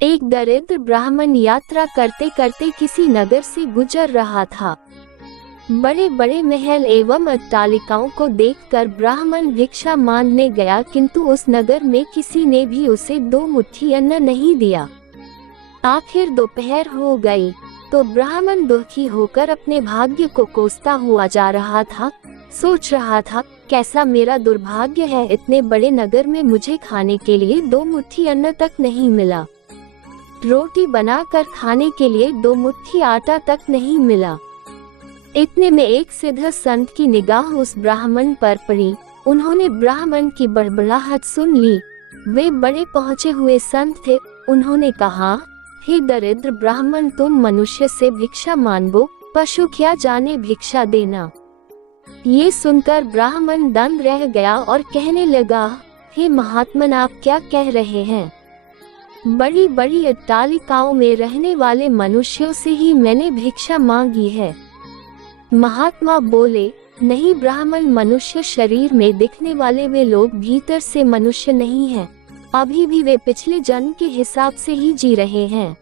एक दरिद्र ब्राह्मण यात्रा करते करते किसी नगर से गुजर रहा था। बड़े बड़े महल एवं अट्टालिकाओं को देखकर ब्राह्मण भिक्षा मांगने गया, किंतु उस नगर में किसी ने भी उसे 2 मुट्ठी अन्न नहीं दिया। आखिर दोपहर हो गई तो ब्राह्मण दुखी होकर अपने भाग्य को कोसता हुआ जा रहा था। सोच रहा था, कैसा मेरा दुर्भाग्य है, इतने बड़े नगर में मुझे खाने के लिए 2 मुट्ठी अन्न तक नहीं मिला। रोटी बनाकर खाने के लिए 2 मुट्ठी आटा तक नहीं मिला। इतने में एक सिद्ध संत की निगाह उस ब्राह्मण पर पड़ी। उन्होंने ब्राह्मण की बड़बड़ाहट सुन ली। वे बड़े पहुँचे हुए संत थे। उन्होंने कहा, हे दरिद्र ब्राह्मण, तुम मनुष्य से भिक्षा मांगो, पशु क्या जाने भिक्षा देना। ये सुनकर ब्राह्मण दंग रह गया और कहने लगा, हे महात्मन, आप क्या कह रहे हैं? बड़ी बड़ी अट्टालिकाओं में रहने वाले मनुष्यों से ही मैंने भिक्षा मांगी है। महात्मा बोले, नहीं ब्राह्मण, मनुष्य शरीर में दिखने वाले वे लोग भीतर से मनुष्य नहीं हैं। अभी भी वे पिछले जन्म के हिसाब से ही जी रहे हैं।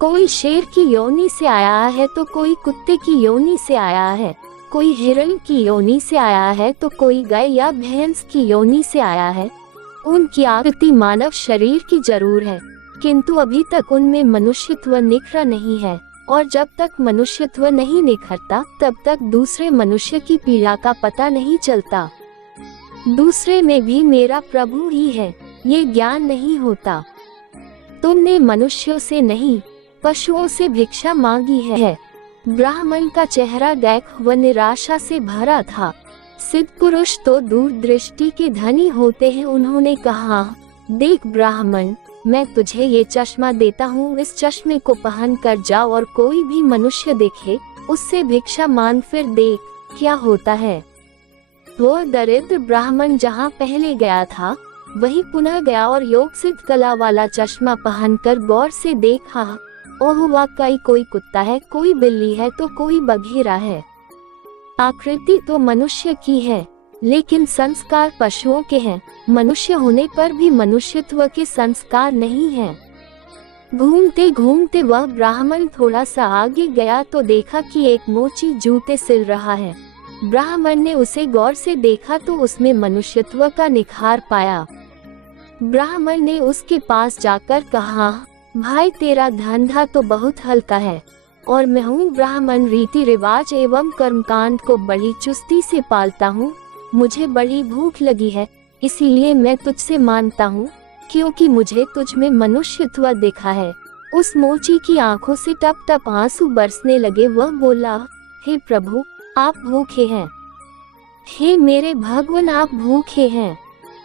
कोई शेर की योनि से आया है तो कोई कुत्ते की योनि से आया है, कोई हिरण की योनि से आया है तो कोई गाय या भैंस की योनि से आया है। उनकी आकृति मानव शरीर की जरूर है, किंतु अभी तक उनमें मनुष्यत्व निखरा नहीं है, और जब तक मनुष्यत्व नहीं निखरता तब तक दूसरे मनुष्य की पीड़ा का पता नहीं चलता। दूसरे में भी मेरा प्रभु ही है, ये ज्ञान नहीं होता। तुमने मनुष्यों से नहीं, पशुओं से भिक्षा मांगी है। ब्राह्मण का चेहरा दैख व निराशा से भरा था। सिद्ध पुरुष तो दूरदृष्टि के धनी होते हैं। उन्होंने कहा, देख ब्राह्मण, मैं तुझे ये चश्मा देता हूँ, इस चश्मे को पहन कर जाओ और कोई भी मनुष्य देखे उससे भिक्षा मांग, फिर देख क्या होता है। वो दरिद्र ब्राह्मण जहाँ पहले गया था वही पुनः गया और योग सिद्ध कला वाला चश्मा पहनकर गौर से देखा। ओह, वाकई कोई कुत्ता है, कोई बिल्ली है तो कोई बघेरा है। आकृति तो मनुष्य की है, लेकिन संस्कार पशुओं के हैं। मनुष्य होने पर भी मनुष्यत्व के संस्कार नहीं हैं। घूमते घूमते वह ब्राह्मण थोड़ा सा आगे गया तो देखा कि एक मोची जूते सिल रहा है। ब्राह्मण ने उसे गौर से देखा तो उसमें मनुष्यत्व का निखार पाया। ब्राह्मण ने उसके पास जाकर कहा, भाई तेरा धंधा तो बहुत हल्का है, और मैं हूँ ब्राह्मण, रीति रिवाज एवं कर्मकांड को बड़ी चुस्ती से पालता हूँ। मुझे बड़ी भूख लगी है, इसीलिए मैं तुझसे मांगता हूँ, क्योंकि मुझे तुझ में मनुष्यत्व देखा है। उस मोची की आंखों से टप टप आंसू बरसने लगे। वह बोला, हे प्रभु, आप भूखे हैं। हे मेरे भगवान, आप भूखे हैं,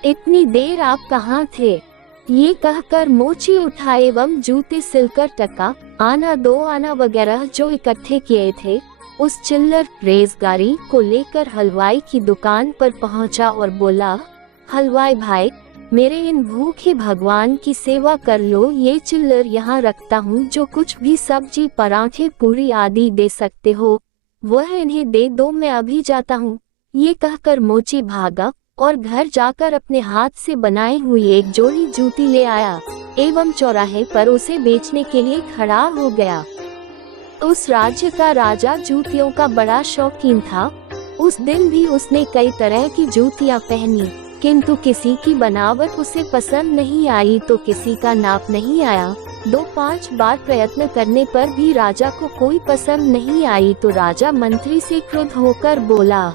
इतनी देर आप कहाँ थे? ये कहकर मोची उठा एवं जूते सिलकर टका, आना 2 आना वगैरह जो इकट्ठे किए थे उस चिल्लर रेजगारी को लेकर हलवाई की दुकान पर पहुंचा और बोला, हलवाई भाई, मेरे इन भूखे भगवान की सेवा कर लो। ये चिल्लर यहाँ रखता हूँ, जो कुछ भी सब्जी, पराठे, पूरी आदि दे सकते हो वह इन्हें दे दो, मैं अभी जाता हूँ। ये कहकर मोची भागा और घर जाकर अपने हाथ से बनाई हुई एक जोड़ी जूती ले आया एवं चौराहे पर उसे बेचने के लिए खड़ा हो गया। उस राज्य का राजा जूतियों का बड़ा शौकीन था। उस दिन भी उसने कई तरह की जूतियां पहनी, किंतु किसी की बनावट उसे पसंद नहीं आई तो किसी का नाप नहीं आया। 2-5 बार प्रयत्न करने पर भी राजा को कोई पसंद नहीं आई तो राजा मंत्री से क्रुद्ध होकर बोला,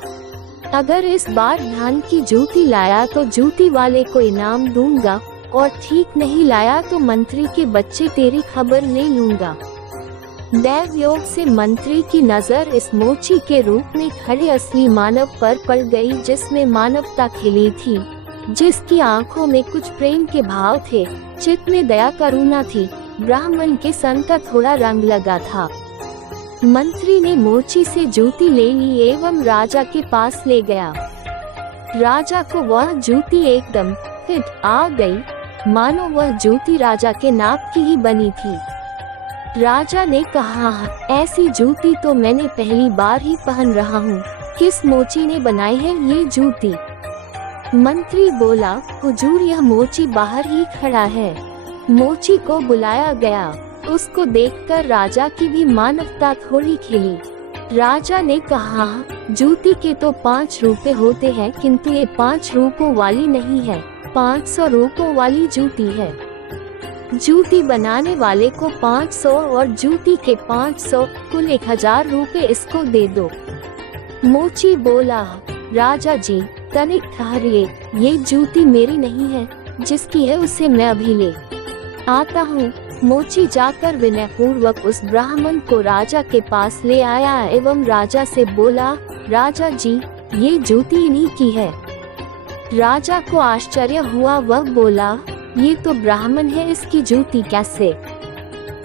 अगर इस बार धान की जूती लाया तो जूती वाले को इनाम दूंगा, और ठीक नहीं लाया तो मंत्री के बच्चे तेरी खबर ले लूंगा। दैव योग से मंत्री की नजर इस मोची के रूप में खड़े असली मानव पर पड़ गई, जिसमें मानवता खिली थी, जिसकी आंखों में कुछ प्रेम के भाव थे, चित्त में दया करुणा थी। ब्राह्मण के सन का थोड़ा रंग लगा था। मंत्री ने मोची से जूती ले ली एवं राजा के पास ले गया। राजा को वह जूती एकदम फिट आ गई, मानो वह जूती राजा के नाप की ही बनी थी। राजा ने कहा, ऐसी जूती तो मैंने पहली बार ही पहन रहा हूँ, किस मोची ने बनाई है ये जूती? मंत्री बोला, हुजूर, यह मोची बाहर ही खड़ा है। मोची को बुलाया गया। उसको देखकर राजा की भी मानवता थोड़ी खिली। राजा ने कहा, जूती के तो 5 रुपए होते हैं, किंतु ये 5 रुपयों वाली नहीं है, 500 रुपयों वाली जूती है। जूती बनाने वाले को 500 और जूती के 500, कुल 1000 रुपए इसको दे दो। मोची बोला, राजा जी तनिक ठहरिए, ये जूती मेरी नहीं है, जिसकी है उसे मैं अभी ले आता हूँ। मोची जाकर विनयपूर्वक उस ब्राह्मण को राजा के पास ले आया एवं राजा से बोला, राजा जी ये जूती इन्हीं की है। राजा को आश्चर्य हुआ, वह बोला, ये तो ब्राह्मण है, इसकी जूती कैसे?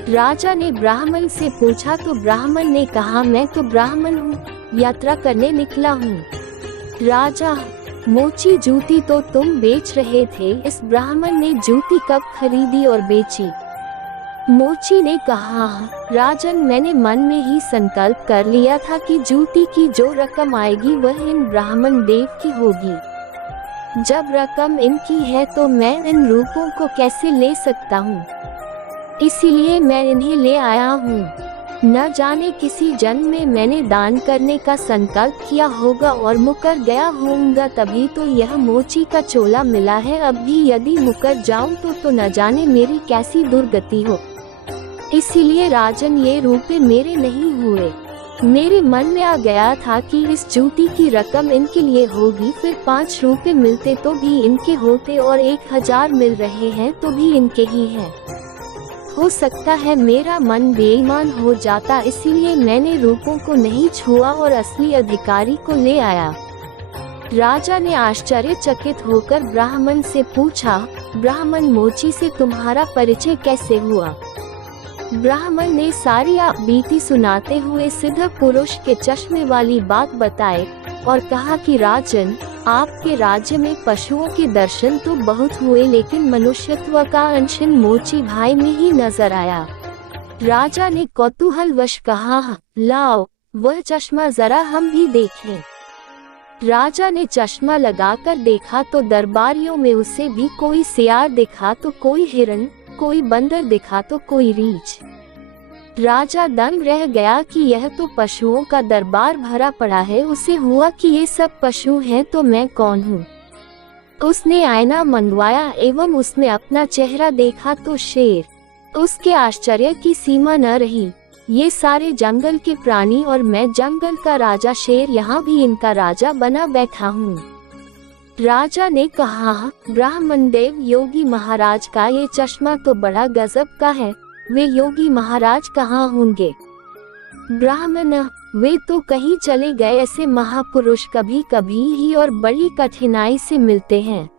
राजा ने ब्राह्मण से पूछा तो ब्राह्मण ने कहा, मैं तो ब्राह्मण हूँ, यात्रा करने निकला हूँ। राजा, मोची जूती तो तुम बेच रहे थे, इस ब्राह्मण ने जूती कब खरीदी और बेची? मोची ने कहा, राजन मैंने मन में ही संकल्प कर लिया था कि जूती की जो रकम आएगी वह इन ब्राह्मण देव की होगी। जब रकम इनकी है तो मैं इन रूपों को कैसे ले सकता हूँ, इसीलिए मैं इन्हें ले आया हूँ। न जाने किसी जन्म में मैंने दान करने का संकल्प किया होगा और मुकर गया होऊंगा, तभी तो यह मोची का चोला मिला है। अब भी यदि मुकर जाऊं तो न जाने मेरी कैसी दुर्गति हो। इसीलिए राजन ये रुपए मेरे नहीं हुए। मेरे मन में आ गया था कि इस जूती की रकम इनके लिए होगी, फिर 5 रुपए मिलते तो भी इनके होते और 1000 मिल रहे हैं तो भी इनके ही हैं। हो सकता है मेरा मन बेईमान हो जाता, इसीलिए मैंने रूपों को नहीं छुआ और असली अधिकारी को ले आया। राजा ने आश्चर्यचकित होकर ब्राह्मण से पूछा, ब्राह्मण मोची से तुम्हारा परिचय कैसे हुआ? ब्राह्मण ने सारी बीती सुनाते हुए सिद्ध पुरुष के चश्मे वाली बात बताए और कहा कि राजन, आपके राज्य में पशुओं के दर्शन तो बहुत हुए, लेकिन मनुष्यत्व का अंश इन मोची भाई में ही नजर आया। राजा ने कौतूहलवश कहा, लाओ वह चश्मा जरा हम भी देखें। राजा ने चश्मा लगाकर देखा तो दरबारियों में उसे भी कोई सियार दिखा तो कोई हिरण, कोई बंदर दिखा तो कोई रीछ। राजा दंग रह गया कि यह तो पशुओं का दरबार भरा पड़ा है। उसे हुआ कि ये सब पशु हैं तो मैं कौन हूँ। उसने आईना मंगवाया एवं उसमें अपना चेहरा देखा तो शेर। उसके आश्चर्य की सीमा न रही। ये सारे जंगल के प्राणी और मैं जंगल का राजा शेर यहाँ भी इनका राजा बना बैठा हूँ। राजा ने कहा, ब्राह्मण देव, योगी महाराज का ये चश्मा तो बड़ा गजब का है। वे योगी महाराज कहाँ होंगे? ब्राह्मण, वे तो कहीं चले गए। ऐसे महापुरुष कभी कभी ही और बड़ी कठिनाई से मिलते हैं।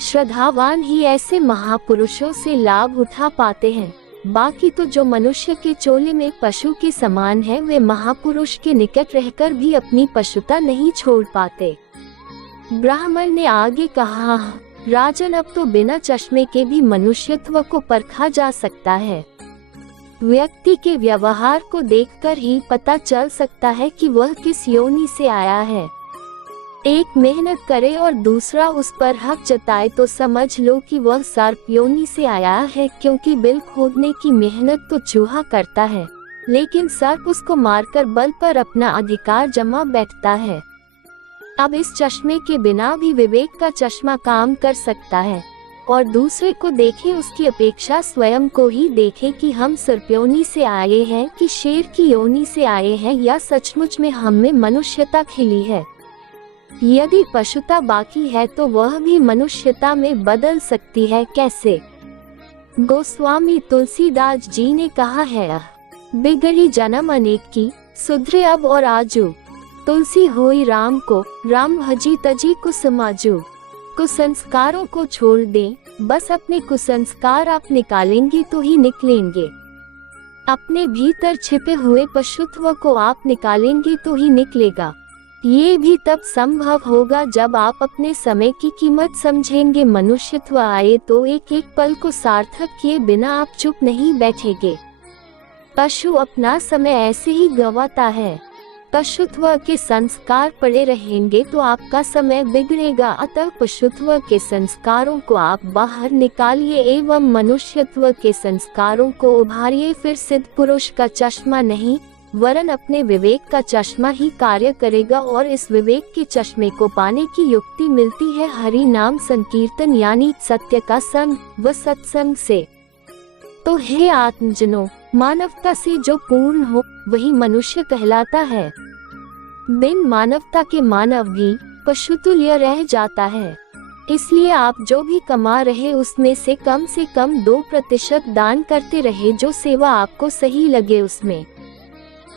श्रद्धावान ही ऐसे महापुरुषों से लाभ उठा पाते हैं। बाकी तो जो मनुष्य के चोले में पशु के समान है, वे महापुरुष के निकट रहकर भी अपनी पशुता नहीं छोड़ पाते। ब्राह्मण ने आगे कहा, राजन, अब तो बिना चश्मे के भी मनुष्यत्व को परखा जा सकता है। व्यक्ति के व्यवहार को देखकर ही पता चल सकता है कि वह किस योनि से आया है। एक मेहनत करे और दूसरा उस पर हक जताए तो समझ लो कि वह सर्प योनि से आया है, क्योंकि बिल खोदने की मेहनत तो चूहा करता है, लेकिन सर्प उसको मारकर बल पर अपना अधिकार जमा बैठता है। अब इस चश्मे के बिना भी विवेक का चश्मा काम कर सकता है और दूसरे को देखे उसकी अपेक्षा स्वयं को ही देखे कि हम सर्प योनि से आए हैं कि शेर की योनि से आए हैं, या सचमुच में हम में मनुष्यता खिली है। यदि पशुता बाकी है तो वह भी मनुष्यता में बदल सकती है। कैसे? गोस्वामी तुलसीदास जी ने कहा है, बिगड़ी जन्म अनेक की, सुधरे अब और आजू। तुलसी होई राम को, राम भजी तजी कुसमाजू। कुसंस्कारों को छोड़ दें, बस अपने कुसंस्कार आप निकालेंगे तो ही निकलेंगे। अपने भीतर छिपे हुए पशुत्व को आप निकालेंगे तो ही निकलेगा। ये भी तब संभव होगा जब आप अपने समय की कीमत समझेंगे। मनुष्यत्व आए तो एक एक पल को सार्थक किए बिना आप चुप नहीं बैठेंगे। पशु अपना समय ऐसे ही गंवाता है। पशुत्व के संस्कार पड़े रहेंगे तो आपका समय बिगड़ेगा, अतः पशुत्व के संस्कारों को आप बाहर निकालिए एवं मनुष्यत्व के संस्कारों को उभारिए। फिर सिद्ध पुरुष का चश्मा नहीं वरन अपने विवेक का चश्मा ही कार्य करेगा और इस विवेक के चश्मे को पाने की युक्ति मिलती है हरि नाम संकीर्तन यानी सत्य का संग व सत्संग से। तो हे आत्मजनों, मानवता से जो पूर्ण हो वही मनुष्य कहलाता है। बिन मानवता के मानव भी पशुतुल्य रह जाता है। इसलिए आप जो भी कमा रहे उसमें से कम 2% दान करते रहे, जो सेवा आपको सही लगे उसमें।